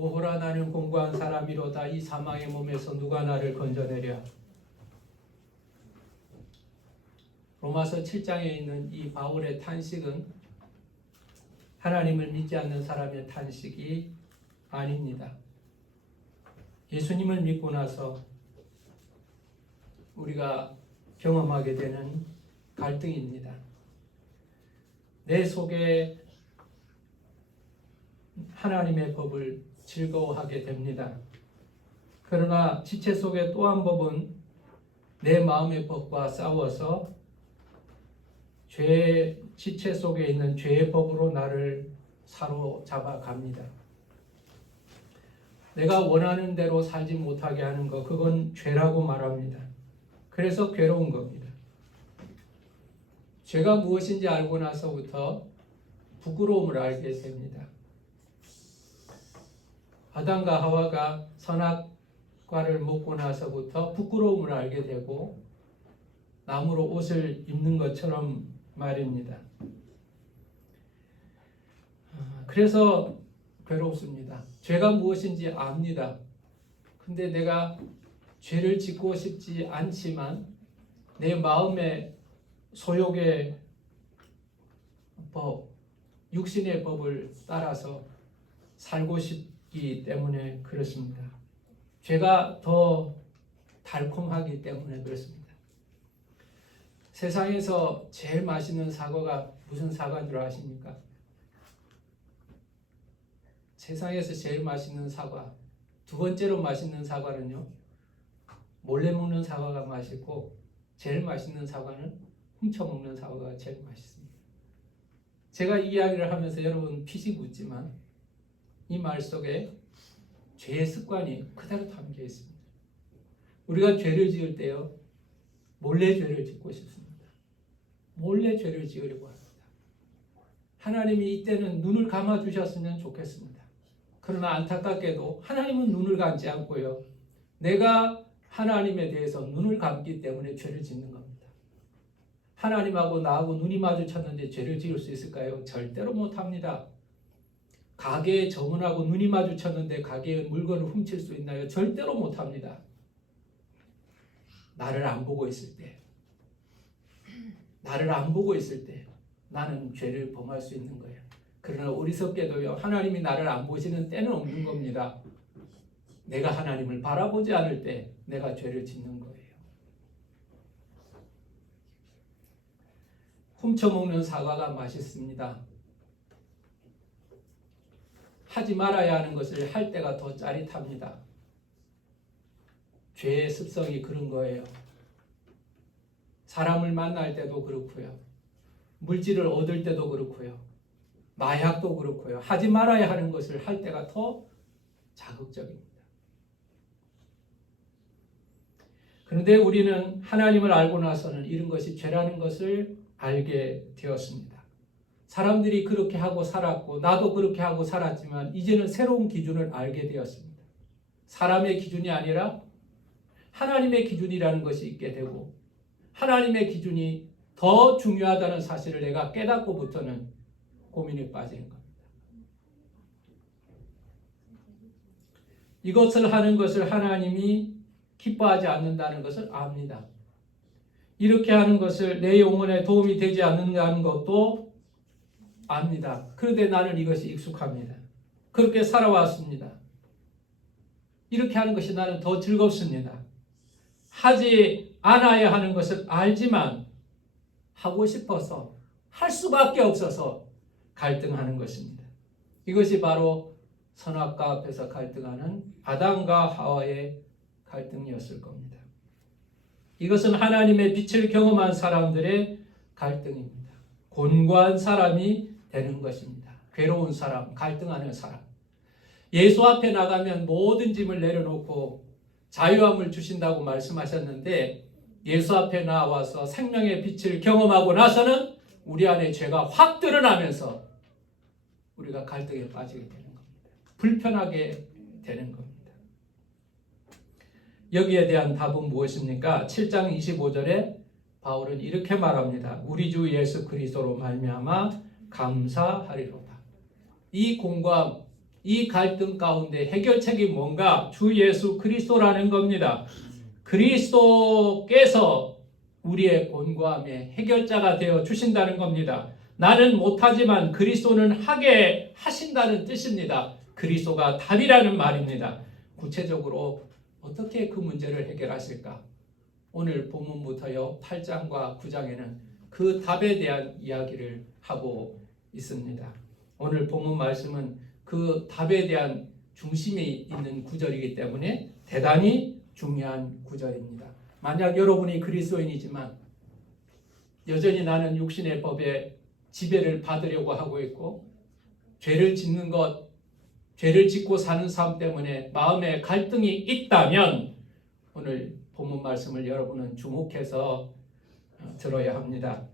오호라 나는 공고한 사람이로다. 이 사망의 몸에서 누가 나를 건져내랴. 로마서 7장에 있는 이 바울의 탄식은 하나님을 믿지 않는 사람의 탄식이 아닙니다. 예수님을 믿고 나서 우리가 경험하게 되는 갈등입니다. 내 속에 하나님의 법을 즐거워하게 됩니다. 그러나 지체 속에 또 한 법은 내 마음의 법과 싸워서 지체 속에 있는 죄의 법으로 나를 사로잡아 갑니다. 내가 원하는 대로 살지 못하게 하는 것, 그건 죄라고 말합니다. 그래서 괴로운 겁니다. 죄가 무엇인지 알고 나서부터 부끄러움을 알게 됩니다. 아담과 하와가 선악과를 먹고 나서부터 부끄러움을 알게 되고 나무로 옷을 입는 것처럼 말입니다. 그래서 괴롭습니다. 죄가 무엇인지 압니다. 근데 내가 죄를 짓고 싶지 않지만 내 마음의 소욕의 법, 육신의 법을 따라서 살고 싶기 때문에 그렇습니다. 죄가 더 달콤하기 때문에 그렇습니다. 세상에서 제일 맛있는 사과가 무슨 사과인 줄 아십니까? 세상에서 제일 맛있는 사과, 두 번째로 맛있는 사과는요, 몰래 먹는 사과가 맛있고 제일 맛있는 사과는 훔쳐 먹는 사과가 제일 맛있습니다. 제가 이 이야기를 하면서 여러분 피식 웃지만 이 말 속에 죄의 습관이 그대로 담겨 있습니다. 우리가 죄를 지을 때요, 몰래 죄를 짓고 싶습니다. 몰래 죄를 지으려고 합니다. 하나님이 이때는 눈을 감아 주셨으면 좋겠습니다. 그러나 안타깝게도 하나님은 눈을 감지 않고요, 내가 하나님에 대해서 눈을 감기 때문에 죄를 짓는 겁니다. 하나님하고 나하고 눈이 마주쳤는데 죄를 지을 수 있을까요? 절대로 못합니다. 가게에 점원하고 눈이 마주쳤는데 가게의 물건을 훔칠 수 있나요? 절대로 못합니다. 나를 안 보고 있을 때, 나는 죄를 범할 수 있는 거예요. 그러나 어리석게도요, 하나님이 나를 안 보시는 때는 없는 겁니다. 내가 하나님을 바라보지 않을 때 내가 죄를 짓는 거예요. 훔쳐먹는 사과가 맛있습니다. 하지 말아야 하는 것을 할 때가 더 짜릿합니다. 죄의 습성이 그런 거예요. 사람을 만날 때도 그렇고요, 물질을 얻을 때도 그렇고요, 마약도 그렇고요, 하지 말아야 하는 것을 할 때가 더 자극적입니다. 그런데 우리는 하나님을 알고 나서는 이런 것이 죄라는 것을 알게 되었습니다. 사람들이 그렇게 하고 살았고 나도 그렇게 하고 살았지만 이제는 새로운 기준을 알게 되었습니다. 사람의 기준이 아니라 하나님의 기준이라는 것이 있게 되고, 하나님의 기준이 더 중요하다는 사실을 내가 깨닫고부터는 고민에 빠지는 겁니다. 이것을 하는 것을 하나님이 기뻐하지 않는다는 것을 압니다. 이렇게 하는 것을 내 영혼에 도움이 되지 않는다는 것도 압니다. 그런데 나는 이것이 익숙합니다. 그렇게 살아왔습니다. 이렇게 하는 것이 나는 더 즐겁습니다. 하지 않아야 하는 것을 알지만 하고 싶어서 할 수밖에 없어서 갈등하는 것입니다. 이것이 바로 선악과 앞에서 갈등하는 아담과 하와의 갈등이었을 겁니다. 이것은 하나님의 빛을 경험한 사람들의 갈등입니다. 곤고한 사람이 되는 것입니다. 괴로운 사람, 갈등하는 사람. 예수 앞에 나가면 모든 짐을 내려놓고 자유함을 주신다고 말씀하셨는데, 예수 앞에 나와서 생명의 빛을 경험하고 나서는 우리 안에 죄가 확 드러나면서 우리가 갈등에 빠지게 되는 겁니다. 불편하게 되는 겁니다. 여기에 대한 답은 무엇입니까? 7장 25절에 바울은 이렇게 말합니다. 우리 주 예수 그리스도로 말미암아 감사하리로다. 이 공감, 이 갈등 가운데 해결책이 뭔가? 주 예수 그리스도라는 겁니다. 그리스도께서 우리의 곤고함의 해결자가 되어 주신다는 겁니다. 나는 못하지만 그리스도는 하게 하신다는 뜻입니다. 그리스도가 답이라는 말입니다. 구체적으로 어떻게 그 문제를 해결하실까? 오늘 본문부터요 8장과 9장에는 그 답에 대한 이야기를 하고 있습니다. 오늘 본문 말씀은 그 답에 대한 중심이 있는 구절이기 때문에 대단히 중요한 구절입니다. 만약 여러분이 그리스도인이지만 여전히 나는 육신의 법에 지배를 받으려고 하고 있고 죄를 짓는 것, 죄를 짓고 사는 삶 때문에 마음에 갈등이 있다면 오늘 본문 말씀을 여러분은 주목해서 들어야 합니다.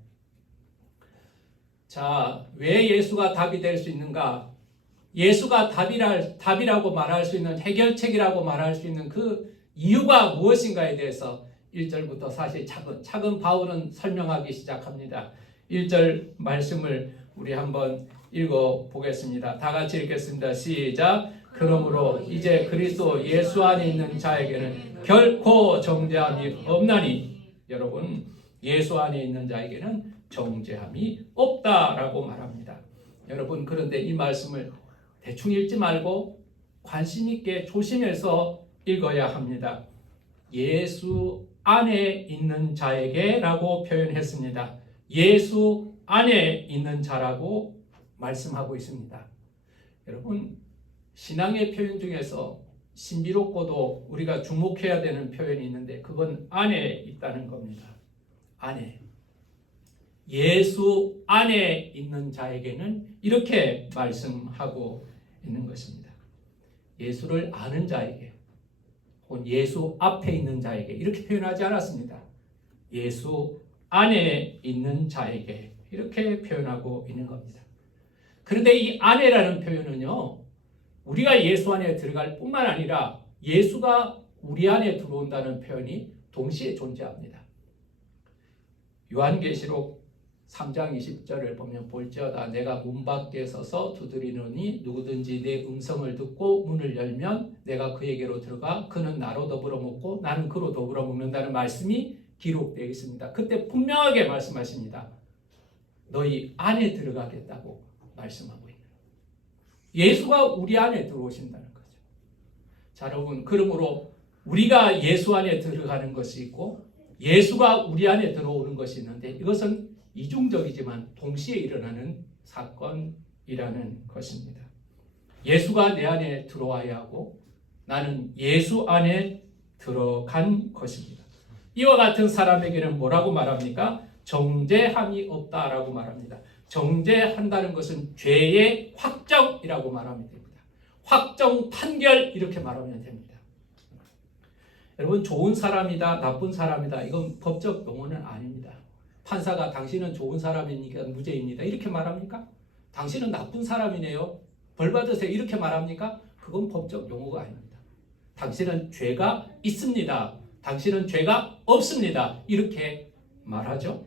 자, 왜 예수가 답이 될 수 있는가? 예수가 답이라고 말할 수 있는 해결책이라고 말할 수 있는 그 이유가 무엇인가에 대해서 1절부터 사실 차근 바울은 설명하기 시작합니다. 1절 말씀을 우리 한번 읽어보겠습니다. 다 같이 읽겠습니다. 시작. 그러므로 이제 그리스도 예수 안에 있는 자에게는 결코 정죄함이 없나니. 여러분, 예수 안에 있는 자에게는 정죄함이 없다라고 말합니다. 여러분, 그런데 이 말씀을 대충 읽지 말고 관심 있게 조심해서 읽어야 합니다. 예수 안에 있는 자에게 라고 표현했습니다. 예수 안에 있는 자라고 말씀하고 있습니다. 여러분, 신앙의 표현 중에서 신비롭고도 우리가 주목해야 되는 표현이 있는데 그건 안에 있다는 겁니다. 안에. 예수 안에 있는 자에게는 이렇게 말씀하고 있는 것입니다. 예수를 아는 자에게 혹은 예수 앞에 있는 자에게 이렇게 표현하지 않았습니다. 예수 안에 있는 자에게 이렇게 표현하고 있는 겁니다. 그런데 이 안에라는 표현은요, 우리가 예수 안에 들어갈 뿐만 아니라 예수가 우리 안에 들어온다는 표현이 동시에 존재합니다. 요한계시록 3장 20절을 보면 볼지어다 내가 문 밖에 서서 두드리노니 누구든지 내 음성을 듣고 문을 열면 내가 그에게로 들어가 그는 나로 더불어 먹고 나는 그로 더불어 먹는다는 말씀이 기록되어 있습니다. 그때 분명하게 말씀하십니다. 너희 안에 들어가겠다고 말씀하고 있는 거예요. 예수가 우리 안에 들어오신다는 거죠. 자, 여러분, 그러므로 우리가 예수 안에 들어가는 것이 있고 예수가 우리 안에 들어오는 것이 있는데 이것은 이중적이지만 동시에 일어나는 사건이라는 것입니다. 예수가 내 안에 들어와야 하고 나는 예수 안에 들어간 것입니다. 이와 같은 사람에게는 뭐라고 말합니까? 정죄함이 없다라고 말합니다. 정죄한다는 것은 죄의 확정이라고 말하면 됩니다. 확정 판결 이렇게 말하면 됩니다. 여러분, 좋은 사람이다, 나쁜 사람이다, 이건 법적 용어는 아닙니다. 판사가 당신은 좋은 사람이니까 무죄입니다 이렇게 말합니까? 당신은 나쁜 사람이네요, 벌 받으세요 이렇게 말합니까? 그건 법적 용어가 아닙니다. 당신은 죄가 있습니다, 당신은 죄가 없습니다 이렇게 말하죠.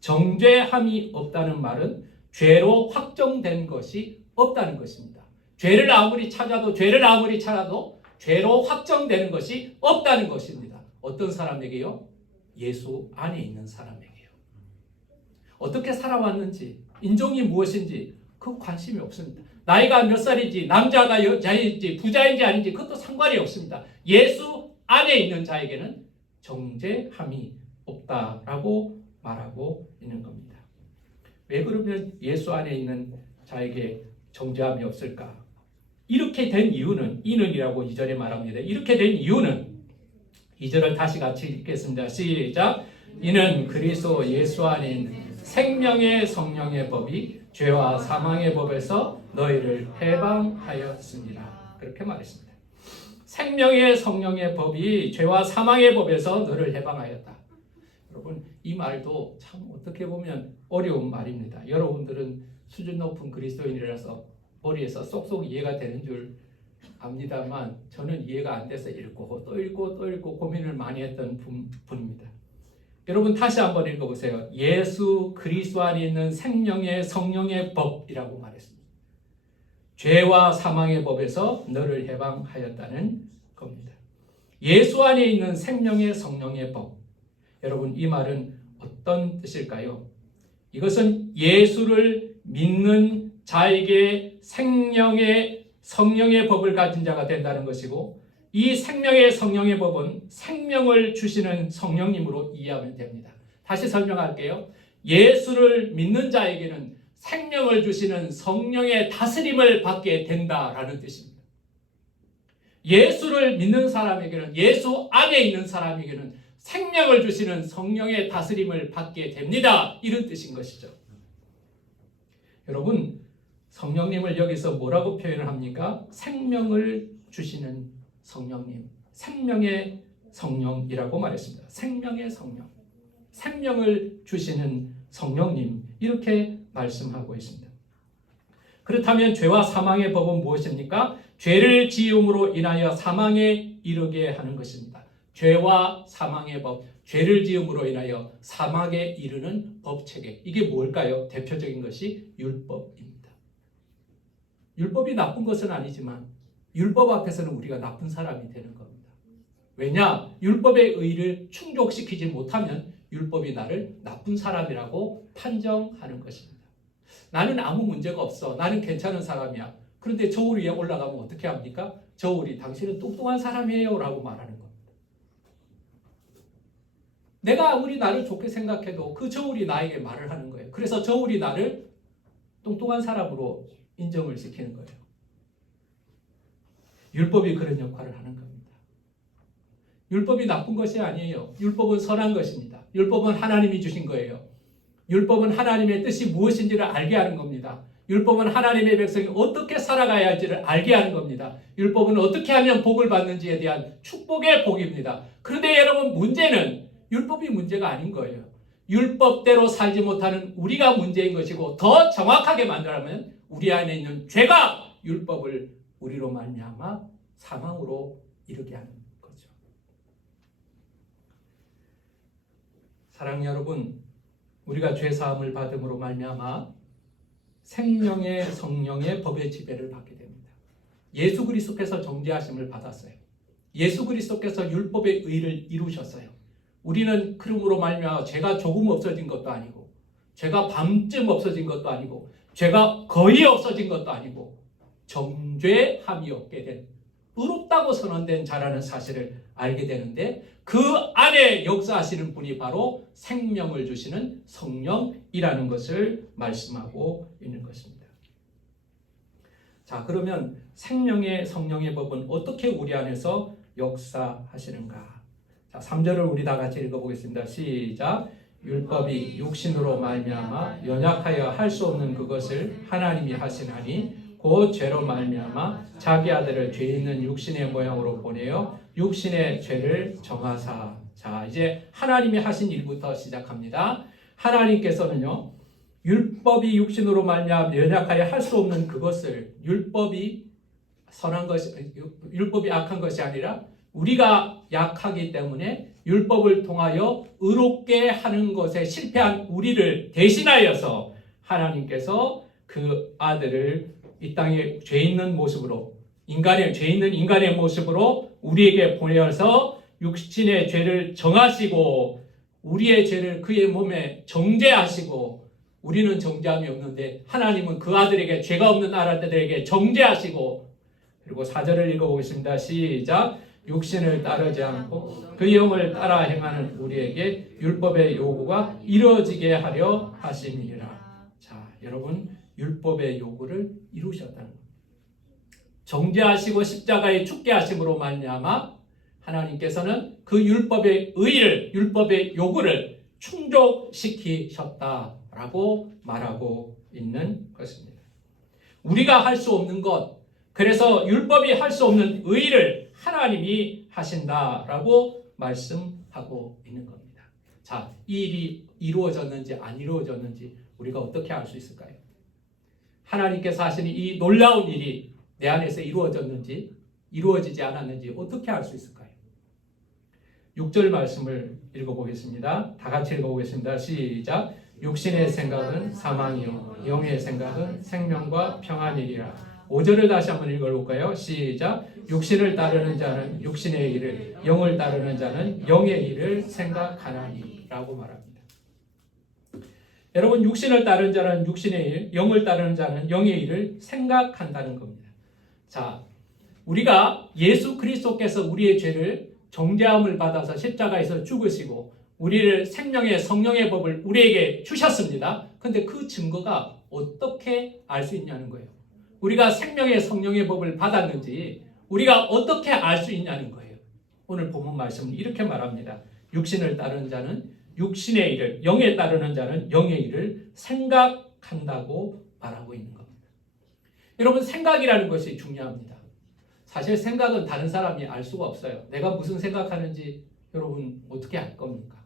정죄함이 없다는 말은 죄로 확정된 것이 없다는 것입니다. 죄를 아무리 찾아도 죄로 확정되는 것이 없다는 것입니다. 어떤 사람에게요? 예수 안에 있는 사람에게요. 어떻게 살아왔는지, 인종이 무엇인지 그 관심이 없습니다. 나이가 몇 살인지, 남자가 여자인지, 부자인지 아닌지 그것도 상관이 없습니다. 예수 안에 있는 자에게는 정죄함이 없다라고 말하고 있는 겁니다. 왜 그러면 예수 안에 있는 자에게 정죄함이 없을까? 이렇게 된 이유는, 이는이라고 2절에 말합니다. 이렇게 된 이유는 2절을 다시 같이 읽겠습니다. 시작. 이는 그리스도 예수 안에 있는 생명의 성령의 법이 죄와 사망의 법에서 너희를 해방하였습니다. 그렇게 말했습니다. 생명의 성령의 법이 죄와 사망의 법에서 너를 해방하였다. 여러분, 이 말도 참 어떻게 보면 어려운 말입니다. 여러분들은 수준 높은 그리스도인이라서 머리에서 쏙쏙 이해가 되는 줄 압니다만 저는 이해가 안 돼서 읽고 또 읽고 또 읽고 고민을 많이 했던 분입니다. 여러분, 다시 한번 읽어보세요. 예수 그리스도 안에 있는 생명의 성령의 법이라고 말했습니다. 죄와 사망의 법에서 너를 해방하였다는 겁니다. 예수 안에 있는 생명의 성령의 법. 여러분, 이 말은 어떤 뜻일까요? 이것은 예수를 믿는 자에게 생명의 성령의 법을 가진 자가 된다는 것이고, 이 생명의 성령의 법은 생명을 주시는 성령님으로 이해하면 됩니다. 다시 설명할게요. 예수를 믿는 자에게는 생명을 주시는 성령의 다스림을 받게 된다라는 뜻입니다. 예수를 믿는 사람에게는, 예수 안에 있는 사람에게는 생명을 주시는 성령의 다스림을 받게 됩니다. 이런 뜻인 것이죠. 여러분, 성령님을 여기서 뭐라고 표현을 합니까? 생명을 주시는 성령님, 생명의 성령이라고 말했습니다. 생명의 성령, 생명을 주시는 성령님, 이렇게 말씀하고 있습니다. 그렇다면 죄와 사망의 법은 무엇입니까? 죄를 지음으로 인하여 사망에 이르게 하는 것입니다. 죄와 사망의 법, 죄를 지음으로 인하여 사망에 이르는 법체계. 이게 뭘까요? 대표적인 것이 율법입니다. 율법이 나쁜 것은 아니지만 율법 앞에서는 우리가 나쁜 사람이 되는 겁니다. 왜냐? 율법의 의의를 충족시키지 못하면 율법이 나를 나쁜 사람이라고 판정하는 것입니다. 나는 아무 문제가 없어. 나는 괜찮은 사람이야. 그런데 저울 위에 올라가면 어떻게 합니까? 저울이 당신은 똑똑한 사람이에요 라고 말하는 겁니다. 내가 아무리 나를 좋게 생각해도 그 저울이 나에게 말을 하는 거예요. 그래서 저울이 나를 똑똑한 사람으로 인정을 시키는 거예요. 율법이 그런 역할을 하는 겁니다. 율법이 나쁜 것이 아니에요. 율법은 선한 것입니다. 율법은 하나님이 주신 거예요. 율법은 하나님의 뜻이 무엇인지를 알게 하는 겁니다. 율법은 하나님의 백성이 어떻게 살아가야 할지를 알게 하는 겁니다. 율법은 어떻게 하면 복을 받는지에 대한 축복의 복입니다. 그런데 여러분, 문제는 율법이 문제가 아닌 거예요. 율법대로 살지 못하는 우리가 문제인 것이고, 더 정확하게 말하면 우리 안에 있는 죄가 율법을 우리로 말미암아 사망으로 이르게 하는 거죠. 사랑하는 여러분, 우리가 죄 사함을 받음으로 말미암아 생명의 성령의 법의 지배를 받게 됩니다. 예수 그리스도께서 정죄하심을 받았어요. 예수 그리스도께서 율법의 의를 이루셨어요. 우리는 그러므로 말미암아 죄가 조금 없어진 것도 아니고, 죄가 반쯤 없어진 것도 아니고, 죄가 거의 없어진 것도 아니고, 정죄함이 없게 된, 의롭다고 선언된 자라는 사실을 알게 되는데, 그 안에 역사하시는 분이 바로 생명을 주시는 성령이라는 것을 말씀하고 있는 것입니다. 자, 그러면 생명의 성령의 법은 어떻게 우리 안에서 역사하시는가? 자, 3절을 우리 다 같이 읽어보겠습니다. 시작. 율법이 육신으로 말미암아 연약하여 할 수 없는 그것을 하나님이 하시나니 곧 죄로 말미암아 자기 아들을 죄 있는 육신의 모양으로 보내어 육신의 죄를 정하사. 자, 이제 하나님이 하신 일부터 시작합니다. 하나님께서는요, 율법이 육신으로 말미암아 연약하여 할 수 없는 그것을, 율법이 선한 것이, 율법이 악한 것이 아니라 우리가 약하기 때문에 율법을 통하여 의롭게 하는 것에 실패한 우리를 대신하여서 하나님께서 그 아들을 이 땅에 죄 있는 모습으로, 죄 있는 인간의 모습으로 우리에게 보내어서 육신의 죄를 정하시고 우리의 죄를 그의 몸에 정죄하시고, 우리는 정죄함이 없는데 하나님은 그 아들에게, 죄가 없는 아들에게 정죄하시고, 그리고 4절을 읽어보겠습니다. 시작. 육신을 따르지 않고 그 영을 따라 행하는 우리에게 율법의 요구가 이루어지게 하려 하심이니라. 자, 여러분, 율법의 요구를 이루셨다는 겁니다. 정죄하시고 십자가에 죽게 하심으로 말미암아 하나님께서는 그 율법의 의를, 율법의 요구를 충족시키셨다라고 말하고 있는 것입니다. 우리가 할 수 없는 것, 그래서 율법이 할 수 없는 의를 하나님이 하신다라고 말씀하고 있는 겁니다. 자, 이 일이 이루어졌는지 안 이루어졌는지 우리가 어떻게 알 수 있을까요? 하나님께서 하시는 이 놀라운 일이 내 안에서 이루어졌는지 이루어지지 않았는지 어떻게 알 수 있을까요? 6절 말씀을 읽어보겠습니다. 다 같이 읽어보겠습니다. 시작. 육신의 생각은 사망이요 영의 생각은 생명과 평안이리라. 5절을 다시 한번 읽어볼까요? 시작. 육신을 따르는 자는 육신의 일을, 영을 따르는 자는 영의 일을 생각하나니 라고 말합니다. 여러분, 육신을 따르는 자는 육신의 일, 영을 따르는 자는 영의 일을 생각한다는 겁니다. 자, 우리가 예수 그리스도께서 우리의 죄를 정죄함을 받아서 십자가에서 죽으시고 우리를 생명의 성령의 법을 우리에게 주셨습니다. 근데 그 증거가 어떻게 알 수 있냐는 거예요. 우리가 생명의 성령의 법을 받았는지 우리가 어떻게 알 수 있냐는 거예요. 오늘 본문 말씀은 이렇게 말합니다. 육신을 따르는 자는 육신의 일을, 영에 따르는 자는 영의 일을 생각한다고 말하고 있는 겁니다. 여러분, 생각이라는 것이 중요합니다. 사실 생각은 다른 사람이 알 수가 없어요. 내가 무슨 생각하는지 여러분 어떻게 알 겁니까?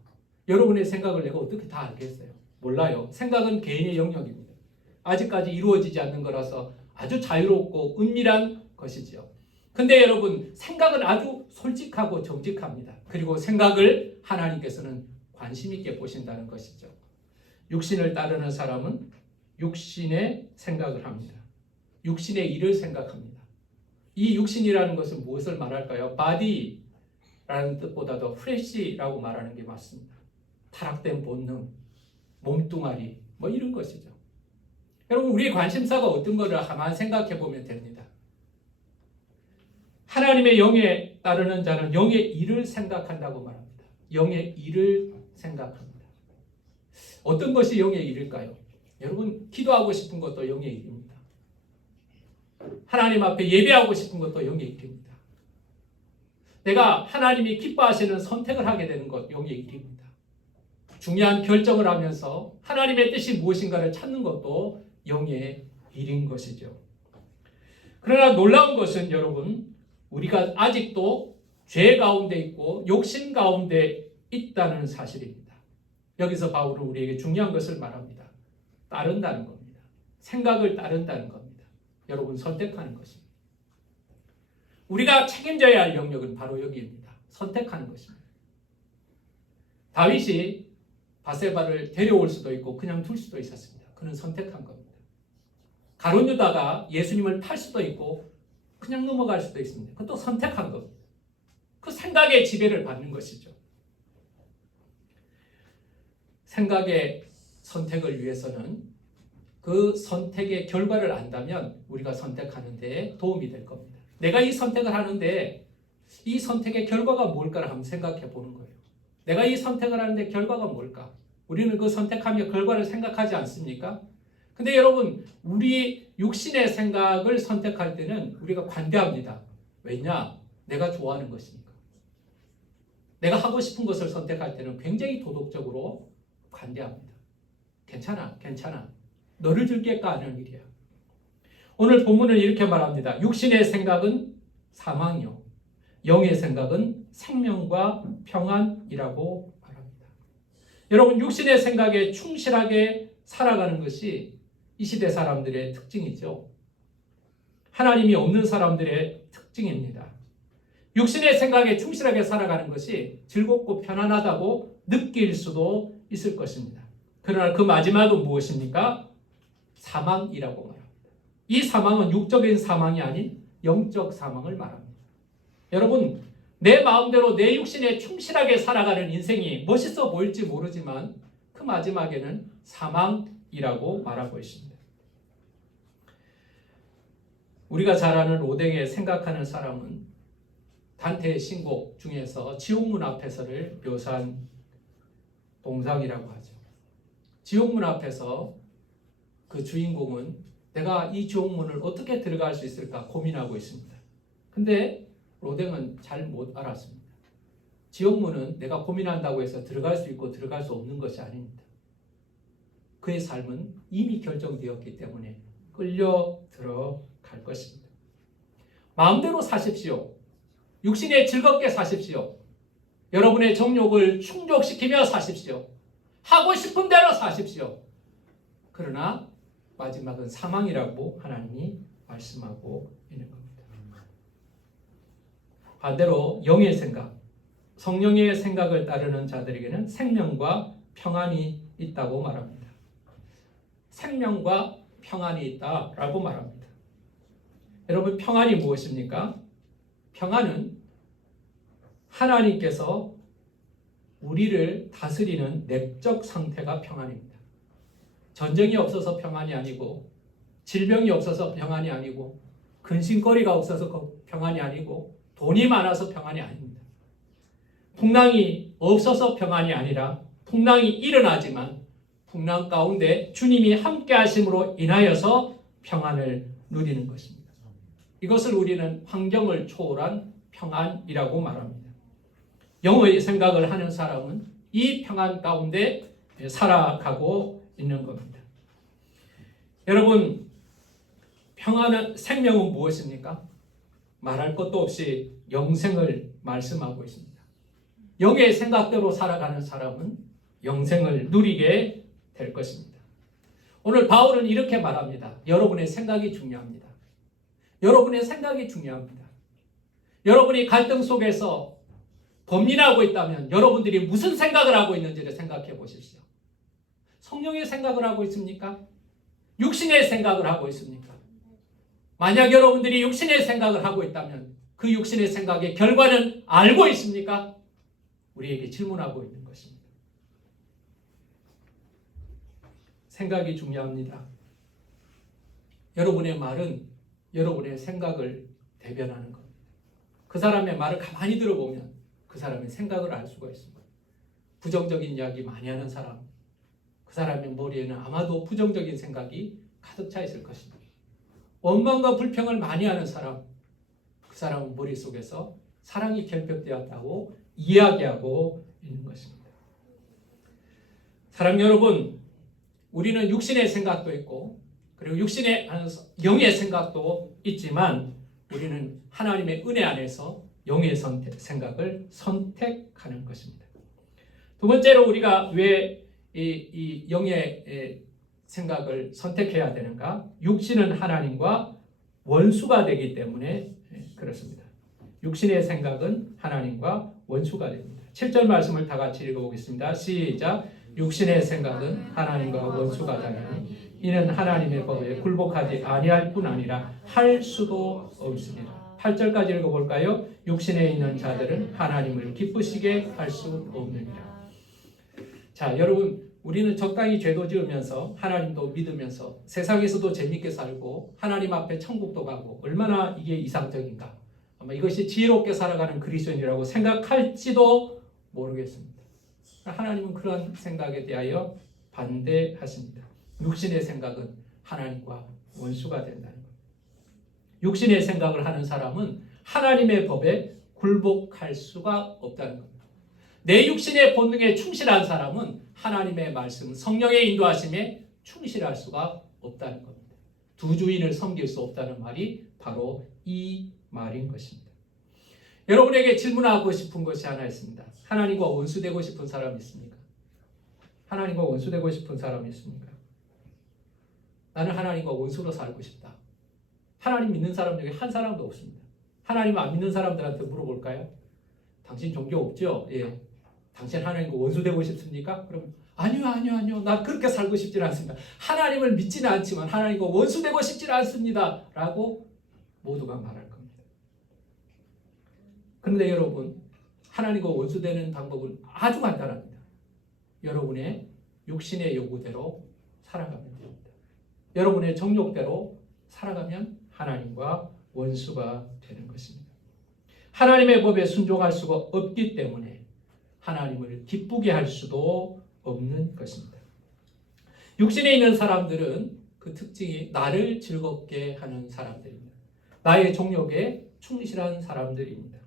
여러분의 생각을 내가 어떻게 다 알겠어요? 몰라요. 생각은 개인의 영역입니다. 아직까지 이루어지지 않는 거라서 아주 자유롭고 은밀한 것이지요. 근데 여러분, 생각은 아주 솔직하고 정직합니다. 그리고 생각을 하나님께서는 관심 있게 보신다는 것이죠. 육신을 따르는 사람은 육신의 생각을 합니다. 육신의 일을 생각합니다. 이 육신이라는 것은 무엇을 말할까요? body라는 뜻보다도 flesh라고 말하는 게 맞습니다. 타락된 본능, 몸뚱아리, 뭐 이런 것이죠. 여러분, 우리의 관심사가 어떤 거를 한번 생각해 보면 됩니다. 하나님의 영에 따르는 자는 영의 일을 생각한다고 말합니다. 영의 일을 생각합니다. 어떤 것이 영의 일일까요? 여러분, 기도하고 싶은 것도 영의 일입니다. 하나님 앞에 예배하고 싶은 것도 영의 일입니다. 내가 하나님이 기뻐하시는 선택을 하게 되는 것, 영의 일입니다. 중요한 결정을 하면서 하나님의 뜻이 무엇인가를 찾는 것도 영의 일인 것이죠. 그러나 놀라운 것은 여러분, 우리가 아직도 죄 가운데 있고 욕심 가운데 있다는 사실입니다. 여기서 바울은 우리에게 중요한 것을 말합니다. 따른다는 겁니다. 생각을 따른다는 겁니다. 여러분, 선택하는 것입니다. 우리가 책임져야 할 영역은 바로 여기입니다. 선택하는 것입니다. 다윗이 바세바를 데려올 수도 있고 그냥 둘 수도 있었습니다. 그는 선택한 겁니다. 가룟 유다가 예수님을 팔 수도 있고 그냥 넘어갈 수도 있습니다. 그것도 선택한 겁니다. 그 생각의 지배를 받는 것이죠. 생각의 선택을 위해서는 그 선택의 결과를 안다면 우리가 선택하는 데 도움이 될 겁니다. 내가 이 선택을 하는데 이 선택의 결과가 뭘까를 한번 생각해 보는 거예요. 내가 이 선택을 하는데 결과가 뭘까? 우리는 그 선택하며 결과를 생각하지 않습니까? 근데 여러분, 우리 육신의 생각을 선택할 때는 우리가 관대합니다. 왜냐? 내가 좋아하는 것이니까. 내가 하고 싶은 것을 선택할 때는 굉장히 도덕적으로 관대합니다. 괜찮아, 괜찮아. 너를 즐길까 하는 일이야. 오늘 본문은 이렇게 말합니다. 육신의 생각은 사망이요, 영의 생각은 생명과 평안이라고 말합니다. 여러분, 육신의 생각에 충실하게 살아가는 것이 이 시대 사람들의 특징이죠. 하나님이 없는 사람들의 특징입니다. 육신의 생각에 충실하게 살아가는 것이 즐겁고 편안하다고 느낄 수도 있을 것입니다. 그러나 그 마지막은 무엇입니까? 사망이라고 말합니다. 이 사망은 육적인 사망이 아닌 영적 사망을 말합니다. 여러분, 내 마음대로 내 육신에 충실하게 살아가는 인생이 멋있어 보일지 모르지만 그 마지막에는 사망이라고 말하고 있습니다. 우리가 잘 아는 오뎅에 생각하는 사람은 단테의 신곡 중에서 지옥문 앞에서를 묘사한 동상이라고 하죠. 지옥문 앞에서 그 주인공은 내가 이 지옥문을 어떻게 들어갈 수 있을까 고민하고 있습니다. 근데 오뎅은 잘 못 알았습니다. 지옥문은 내가 고민한다고 해서 들어갈 수 있고 들어갈 수 없는 것이 아닙니다. 그의 삶은 이미 결정되었기 때문에 끌려 들어갈 것입니다. 마음대로 사십시오. 육신에 즐겁게 사십시오. 여러분의 정욕을 충족시키며 사십시오. 하고 싶은 대로 사십시오. 그러나 마지막은 사망이라고 하나님이 말씀하고 있는 겁니다. 반대로 영의 생각, 성령의 생각을 따르는 자들에게는 생명과 평안이 있다고 말합니다. 생명과 평안이 있다라고 말합니다. 여러분, 평안이 무엇입니까? 평안은 하나님께서 우리를 다스리는 내적 상태가 평안입니다. 전쟁이 없어서 평안이 아니고, 질병이 없어서 평안이 아니고, 근심거리가 없어서 평안이 아니고, 돈이 많아서 평안이 아닙니다. 풍랑이 없어서 평안이 아니라 풍랑이 일어나지만 풍랑 가운데 주님이 함께 하심으로 인하여서 평안을 누리는 것입니다. 이것을 우리는 환경을 초월한 평안이라고 말합니다. 영의 생각을 하는 사람은 이 평안 가운데 살아가고 있는 겁니다. 여러분, 평안은, 생명은 무엇입니까? 말할 것도 없이 영생을 말씀하고 있습니다. 영의 생각대로 살아가는 사람은 영생을 누리게 될 것입니다. 오늘 바울은 이렇게 말합니다. 여러분의 생각이 중요합니다. 여러분의 생각이 중요합니다. 여러분이 갈등 속에서 범민하고 있다면 여러분들이 무슨 생각을 하고 있는지를 생각해 보십시오. 성령의 생각을 하고 있습니까? 육신의 생각을 하고 있습니까? 만약 여러분들이 육신의 생각을 하고 있다면 그 육신의 생각의 결과는 알고 있습니까? 우리에게 질문하고 있는 것입니다. 생각이 중요합니다. 여러분의 말은 여러분의 생각을 대변하는 겁니다. 그 사람의 말을 가만히 들어보면 그 사람의 생각을 알 수가 있습니다. 부정적인 이야기 많이 하는 사람, 그 사람의 머리에는 아마도 부정적인 생각이 가득 차 있을 것입니다. 원망과 불평을 많이 하는 사람, 그 사람은 머릿속에서 사랑이 결핍되었다고 이야기하고 있는 것입니다. 사랑 여러분, 우리는 육신의 생각도 있고 그리고 육신의 영의 생각도 있지만 우리는 하나님의 은혜 안에서 영의 생각을 선택하는 것입니다. 두 번째로 우리가 왜 이 영의 생각을 선택해야 되는가? 육신은 하나님과 원수가 되기 때문에 그렇습니다. 육신의 생각은 하나님과 원수가 됩니다. 7절 말씀을 다 같이 읽어보겠습니다. 시작. 육신의 생각은 하나님과 원수가 되니 이는 하나님의 법에 굴복하지 아니할 뿐 아니라 할 수도 없습니다. 8절까지 읽어볼까요? 육신에 있는 자들은 하나님을 기쁘시게 할 수 없느니라. 자, 여러분, 우리는 적당히 죄도 지으면서 하나님도 믿으면서 세상에서도 재밌게 살고 하나님 앞에 천국도 가고 얼마나 이게 이상적인가. 아마 이것이 지혜롭게 살아가는 그리스도인이라고 생각할지도 모르겠습니다. 하나님은 그런 생각에 대하여 반대하십니다. 육신의 생각은 하나님과 원수가 된다는 것. 육신의 생각을 하는 사람은 하나님의 법에 굴복할 수가 없다는 겁니다. 내 육신의 본능에 충실한 사람은 하나님의 말씀, 성령의 인도하심에 충실할 수가 없다는 겁니다. 두 주인을 섬길 수 없다는 말이 바로 이 말인 것입니다. 여러분에게 질문하고 싶은 것이 하나 있습니다. 하나님과 원수되고 싶은 사람이 있습니까? 하나님과 원수되고 싶은 사람이 있습니까? 나는 하나님과 원수로 살고 싶다. 하나님 믿는 사람 중에 한 사람도 없습니다. 하나님 안 믿는 사람들한테 물어볼까요? 당신 종교 없죠? 예. 당신 하나님과 원수되고 싶습니까? 그럼 아니요. 나 그렇게 살고 싶지는 않습니다. 하나님을 믿지는 않지만 하나님과 원수되고 싶지는 않습니다. 라고 모두가 말할 겁니다. 그런데 여러분, 하나님과 원수되는 방법은 아주 간단합니다. 여러분의 육신의 요구대로 살아가면 됩니다. 여러분의 정욕대로 살아가면 하나님과 원수가 되는 것입니다. 하나님의 법에 순종할 수가 없기 때문에 하나님을 기쁘게 할 수도 없는 것입니다. 육신에 있는 사람들은 그 특징이 나를 즐겁게 하는 사람들입니다. 나의 정욕에 충실한 사람들입니다.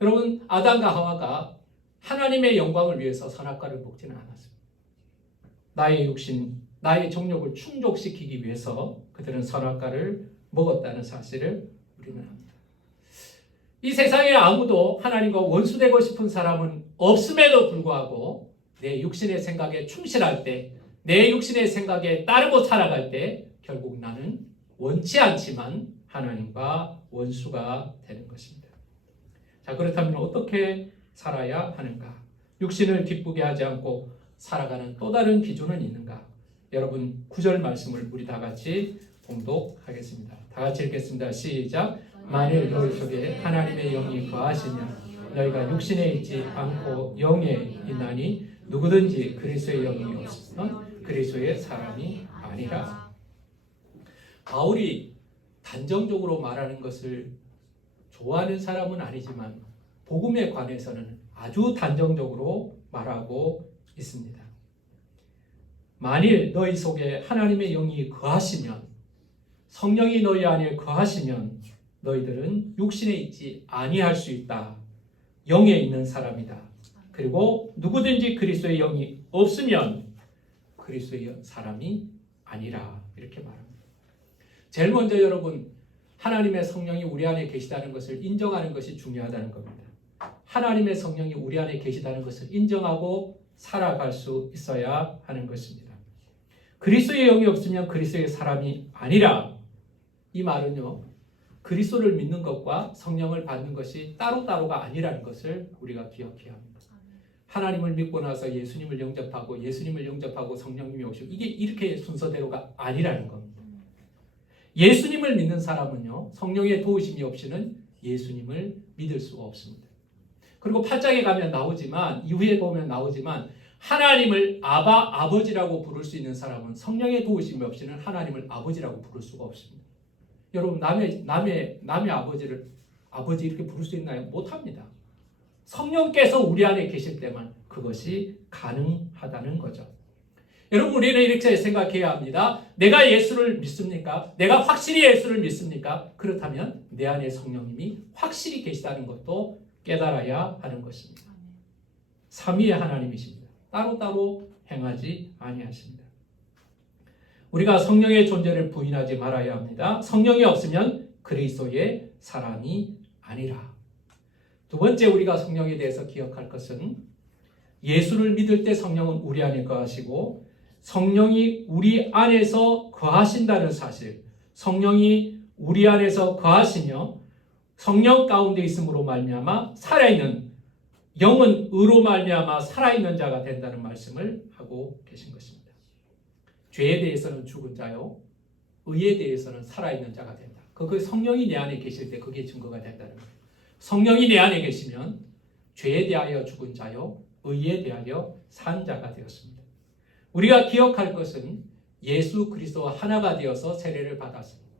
여러분, 아담과 하와가 하나님의 영광을 위해서 선악과를 먹지는 않았습니다. 나의 육신, 나의 정욕을 충족시키기 위해서 그들은 선악과를 먹었다는 사실을 우리는 합니다. 이 세상에 아무도 하나님과 원수되고 싶은 사람은 없음에도 불구하고 내 육신의 생각에 충실할 때, 내 육신의 생각에 따르고 살아갈 때 결국 나는 원치 않지만 하나님과 원수가 되는 것입니다. 자, 그렇다면 어떻게 살아야 하는가? 육신을 기쁘게 하지 않고 살아가는 또 다른 기준은 있는가? 여러분, 9절 말씀을 우리 다 같이 봉독하겠습니다. 다 같이 읽겠습니다. 시작. 만일 너희 속에 하나님의 영이 거하시면 너희가 육신에 있지 않고 영에 있나니 누구든지 그리스도의 영이 없으면 그리스도의 사람이 아니라. 바울이 단정적으로 말하는 것을 좋아하는 사람은 아니지만 복음에 관해서는 아주 단정적으로 말하고 있습니다. 만일 너희 속에 하나님의 영이 거하시면, 성령이 너희 안에 거하시면 너희들은 육신에 있지 아니할 수 있다. 영에 있는 사람이다. 그리고 누구든지 그리스도의 영이 없으면 그리스도의 사람이 아니라. 이렇게 말합니다. 제일 먼저 여러분, 하나님의 성령이 우리 안에 계시다는 것을 인정하는 것이 중요하다는 겁니다. 하나님의 성령이 우리 안에 계시다는 것을 인정하고 살아갈 수 있어야 하는 것입니다. 그리스도의 영이 없으면 그리스도의 사람이 아니라. 이 말은요, 그리스도를 믿는 것과 성령을 받는 것이 따로따로가 아니라는 것을 우리가 기억해야 합니다. 하나님을 믿고 나서 예수님을 영접하고 성령님이 오시고, 이게 이렇게 순서대로가 아니라는 겁니다. 예수님을 믿는 사람은요, 성령의 도우심이 없이는 예수님을 믿을 수가 없습니다. 그리고 8장에 가면 나오지만, 이후에 보면 나오지만, 하나님을 아버지라고 부를 수 있는 사람은 성령의 도우심이 없이는 하나님을 아버지라고 부를 수가 없습니다. 여러분, 남의 아버지를 아버지 이렇게 부를 수 있나요? 못합니다. 성령께서 우리 안에 계실 때만 그것이 가능하다는 거죠. 여러분, 우리는 이렇게 생각해야 합니다. 내가 예수를 믿습니까? 내가 확실히 예수를 믿습니까? 그렇다면 내 안에 성령님이 확실히 계시다는 것도 깨달아야 하는 것입니다. 삼위의 하나님이십니다. 따로따로 행하지 아니하십니다. 우리가 성령의 존재를 부인하지 말아야 합니다. 성령이 없으면 그리스도의 사람이 아니라. 두 번째, 우리가 성령에 대해서 기억할 것은 예수를 믿을 때 성령은 우리 안에 거하시고 성령이 우리 안에서 거하신다는 사실, 성령이 우리 안에서 거하시며 성령 가운데 있음으로 말미암아 살아있는, 영은 의로 말미암아 살아있는 자가 된다는 말씀을 하고 계신 것입니다. 죄에 대해서는 죽은 자요, 의에 대해서는 살아있는 자가 된다. 그 성령이 내 안에 계실 때 그게 증거가 된다는 거예요. 성령이 내 안에 계시면 죄에 대하여 죽은 자요, 의에 대하여 산 자가 되었습니다. 우리가 기억할 것은 예수 그리스도와 하나가 되어서 세례를 받았습니다.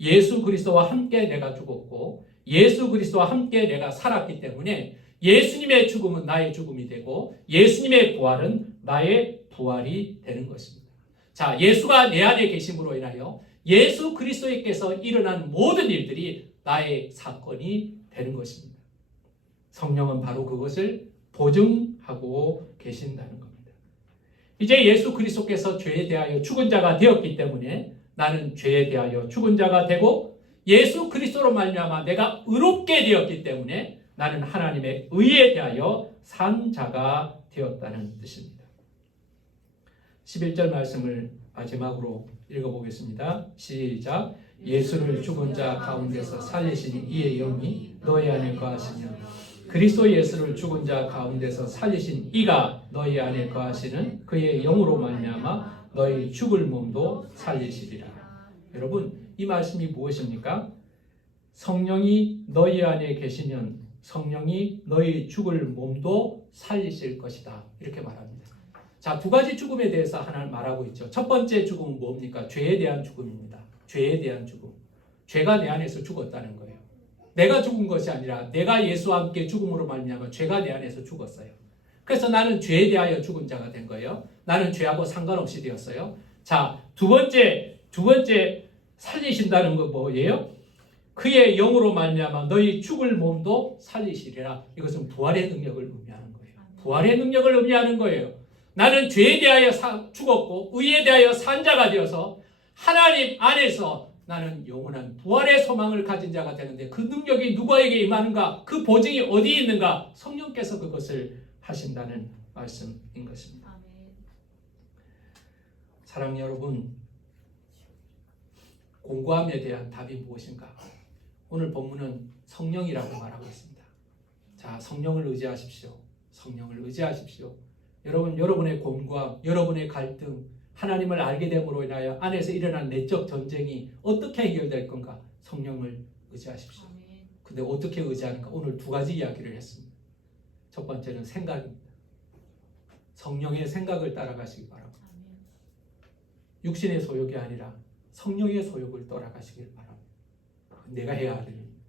예수 그리스도와 함께 내가 죽었고 예수 그리스도와 함께 내가 살았기 때문에 예수님의 죽음은 나의 죽음이 되고 예수님의 부활은 나의 부활이 되는 것입니다. 자, 예수가 내 안에 계심으로 인하여 예수 그리스도께서 일어난 모든 일들이 나의 사건이 되는 것입니다. 성령은 바로 그것을 보증하고 계신다는 겁니다. 이제 예수 그리스도께서 죄에 대하여 죽은 자가 되었기 때문에 나는 죄에 대하여 죽은 자가 되고 예수 그리스도로 말미암아 내가 의롭게 되었기 때문에 나는 하나님의 의에 대하여 산 자가 되었다는 뜻입니다. 11절 말씀을 마지막으로 읽어보겠습니다. 시작. 예수를 죽은 자 가운데서 살리신 이의 영이 너희 안에 거하시며 그리스도 예수를 죽은 자 가운데서 살리신 이가 너희 안에 거하시는 그의 영으로 말미암아 너희 죽을 몸도 살리시리라. 여러분, 이 말씀이 무엇입니까? 성령이 너희 안에 계시면 성령이 너희 죽을 몸도 살리실 것이다. 이렇게 말합니다. 자, 두 가지 죽음에 대해서 하나 말하고 있죠. 첫 번째 죽음은 뭡니까? 죄에 대한 죽음입니다. 죄에 대한 죽음. 죄가 내 안에서 죽었다는 거예요. 내가 죽은 것이 아니라 내가 예수와 함께 죽음으로 말미암아 죄가 내 안에서 죽었어요. 그래서 나는 죄에 대하여 죽은 자가 된 거예요. 나는 죄하고 상관없이 되었어요. 자, 두 번째 살리신다는 거 뭐예요? 그의 영으로 말미암아 너희 죽을 몸도 살리시리라. 이것은 부활의 능력을 의미하는 거예요. 부활의 능력을 의미하는 거예요. 나는 죄에 대하여 죽었고 의에 대하여 산 자가 되어서 하나님 안에서 나는 영원한 부활의 소망을 가진 자가 되는데 그 능력이 누구에게 임하는가? 그 보증이 어디에 있는가? 성령께서 그것을 하신다는 말씀인 것입니다. 사랑하는 여러분, 공고함에 대한 답이 무엇인가? 오늘 본문은 성령이라고 말하고 있습니다. 자, 성령을 의지하십시오. 성령을 의지하십시오. 여러분, 여러분의 곤고함, 여러분의 갈등, 하나님을 알게 됨으로 인하여 안에서 일어난 내적 전쟁이 어떻게 해결될 건가? 성령을 의지하십시오. 근데 어떻게 의지하는가? 오늘 두 가지 이야기를 했습니다. 첫 번째는 생각입니다. 성령의 생각을 따라가시기 바랍니다. 육신의 소욕이 아니라 성령의 소욕을 따라가시길 바랍니다. 내가 해야 할 일입니다.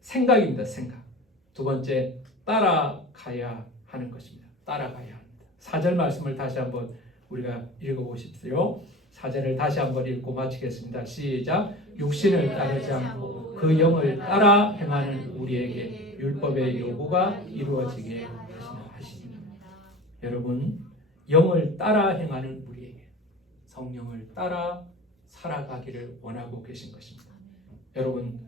생각입니다. 생각. 두 번째, 따라가야 하는 것입니다. 따라가야 합니다. 4절 말씀을 다시 한번 우리가 읽어보십시오. 4절을 다시 한번 읽고 마치겠습니다. 시작. 육신을 따르지 않고 그 영을 따라 행하는 우리에게 율법의 요구가 이루어지게 하시니라. 여러분, 영을 따라 행하는 우리에게 성령을 따라 살아가기를 원하고 계신 것입니다. 여러분,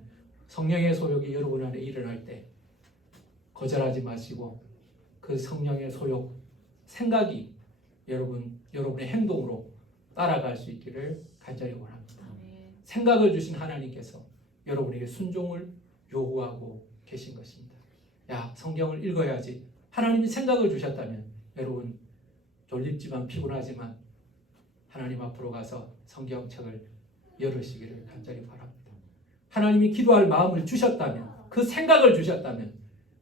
성령의 소욕이 여러분 안에 일어날 때 거절하지 마시고 그 성령의 소욕, 생각이 여러분의 행동으로 따라갈 수 있기를 간절히 원합니다. 생각을 주신 하나님께서 여러분에게 순종을 요구하고 계신 것입니다. 야, 성경을 읽어야지. 하나님이 생각을 주셨다면 여러분 졸립지만 피곤하지만 하나님 앞으로 가서 성경책을 열으시기를 간절히 바랍니다. 하나님이 기도할 마음을 주셨다면, 그 생각을 주셨다면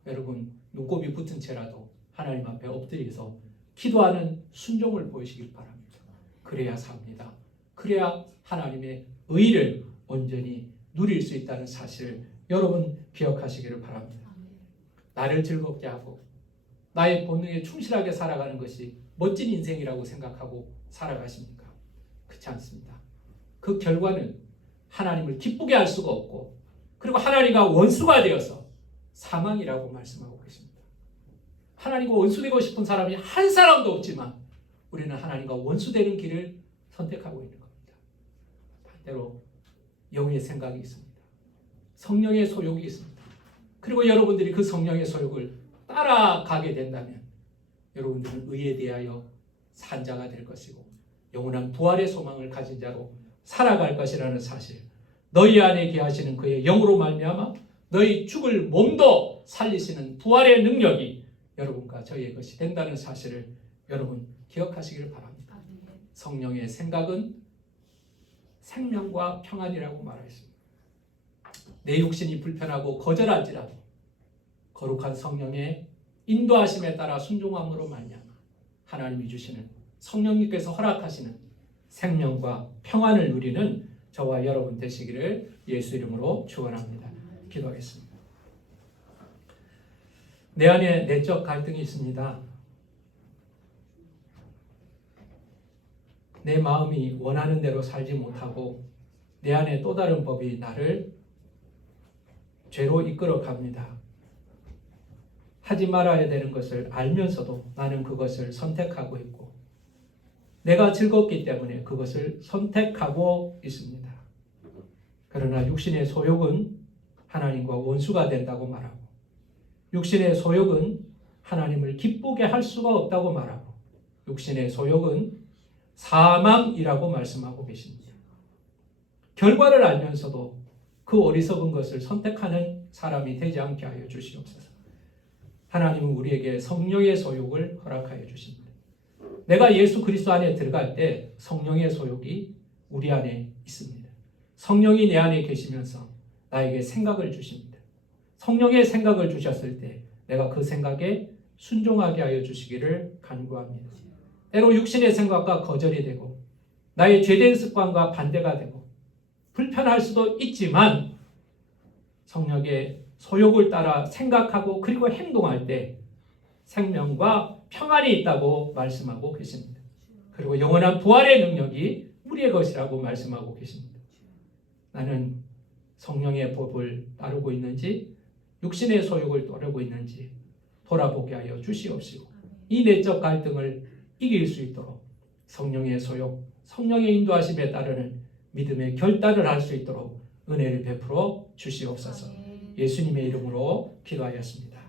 여러분 눈곱이 붙은 채라도 하나님 앞에 엎드려서 기도하는 순종을 보이시길 바랍니다. 그래야 삽니다. 그래야 하나님의 의를 온전히 누릴 수 있다는 사실을 여러분 기억하시기를 바랍니다. 나를 즐겁게 하고 나의 본능에 충실하게 살아가는 것이 멋진 인생이라고 생각하고 살아가십니까? 그렇지 않습니다. 그 결과는 하나님을 기쁘게 할 수가 없고, 그리고 하나님과 원수가 되어서 사망이라고 말씀하고 계십니다. 하나님과 원수되고 싶은 사람이 한 사람도 없지만 우리는 하나님과 원수되는 길을 선택하고 있는 겁니다. 반대로 영의 생각이 있습니다. 성령의 소욕이 있습니다. 그리고 여러분들이 그 성령의 소욕을 따라가게 된다면 여러분들은 의에 대하여 산 자가 될 것이고 영원한 부활의 소망을 가진 자로 살아갈 것이라는 사실, 너희 안에 계하시는 그의 영으로 말미암아 너희 죽을 몸도 살리시는 부활의 능력이 여러분과 저희의 것이 된다는 사실을 여러분 기억하시기를 바랍니다. 성령의 생각은 생명과 평안이라고 말하였습니다. 내 육신이 불편하고 거절할지라도 거룩한 성령의 인도하심에 따라 순종함으로 말미암아 하나님이 주시는, 성령님께서 허락하시는 생명과 평안을 누리는 저와 여러분 되시기를 예수 이름으로 축원합니다. 기도하겠습니다. 내 안에 내적 갈등이 있습니다. 내 마음이 원하는 대로 살지 못하고 내 안에 또 다른 법이 나를 죄로 이끌어 갑니다. 하지 말아야 되는 것을 알면서도 나는 그것을 선택하고 있고 내가 즐겁기 때문에 그것을 선택하고 있습니다. 그러나 육신의 소욕은 하나님과 원수가 된다고 말하고 육신의 소욕은 하나님을 기쁘게 할 수가 없다고 말하고 육신의 소욕은 사망이라고 말씀하고 계십니다. 결과를 알면서도 그 어리석은 것을 선택하는 사람이 되지 않게 하여 주시옵소서. 하나님은 우리에게 성령의 소욕을 허락하여 주십니다. 내가 예수 그리스도 안에 들어갈 때 성령의 소욕이 우리 안에 있습니다. 성령이 내 안에 계시면서 나에게 생각을 주십니다. 성령의 생각을 주셨을 때 내가 그 생각에 순종하게 하여 주시기를 간구합니다. 때로 육신의 생각과 거절이 되고 나의 죄된 습관과 반대가 되고 불편할 수도 있지만 성령의 소욕을 따라 생각하고 그리고 행동할 때 생명과 평안이 있다고 말씀하고 계십니다. 그리고 영원한 부활의 능력이 우리의 것이라고 말씀하고 계십니다. 나는 성령의 법을 따르고 있는지 육신의 소욕을 따르고 있는지 돌아보게 하여 주시옵시고 이 내적 갈등을 이길 수 있도록 성령의 소욕, 성령의 인도하심에 따르는 믿음의 결단을 할 수 있도록 은혜를 베풀어 주시옵소서. 예수님의 이름으로 기도하였습니다.